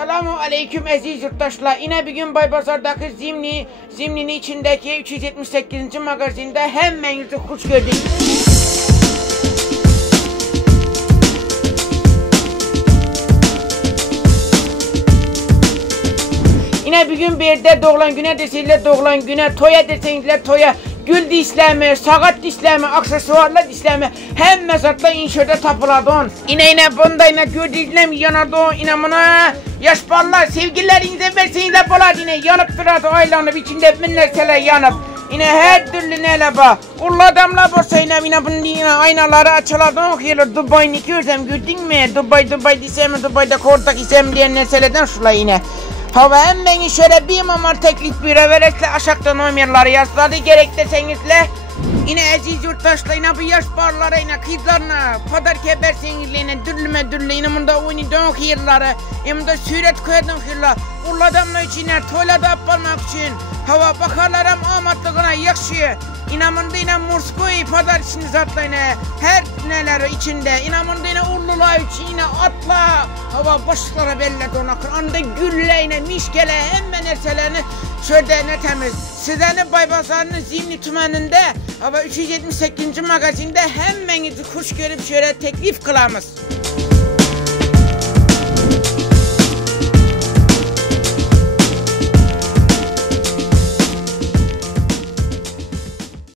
Selamun aleyküm aziz yurttaşlar. Yine bir gün Baybazar'daki Zimni'nin içindeki 378. magazinde hemmenizi hoş gördük. Yine bir gün bir yerde doğulan güne desinler doğulan güne, toya desinler toya. Gül dişlemi, saat dişlemi, aksesuarlar dişlemi hem mezatla inşada tapıladın. Yine bunda gül dişlemi yanadı. Yine buna yaş ballar sevgililerinize versinize polar yine yanıp duradı aylanıp içinde minlerseler yanıp. Yine her türlü neyle bak. Ulu adamlar borsa yine bunun yine aynaları açıladın okuyorlar. Dubai'ni görsem gördün mü? Dubai desem Dubai'de kordak isem diyen neseleden şula yine. Hava hemen şöyle bir mamar teklif bir veresle aşaktan oymayanları yazsadı gerek desenizle. Yine aziz yurttaşlar yine bu yaş barlara yine kızlarına kadar kebersenizle yine dürlüme yine bunda oynadan okuyurları. Yine bunda süret koyadın okuyurlar. Ulu adamlar için yine toyla da yapmak için. Hava bakarlarım amatlığına yakışıyor. İnamında yine Murskoy pazar içinde zatla yine her neler içinde. İnamında yine ullular için yine atla. Hava başlıklara belli donakır. Anda gülle yine mişkele hemen erselerini şöyle ne temiz. Sizlerini Baybazar'ın Zimni tümeninde hava 378. magazinde hemmenizi hoş görüp şöyle teklif kılamız.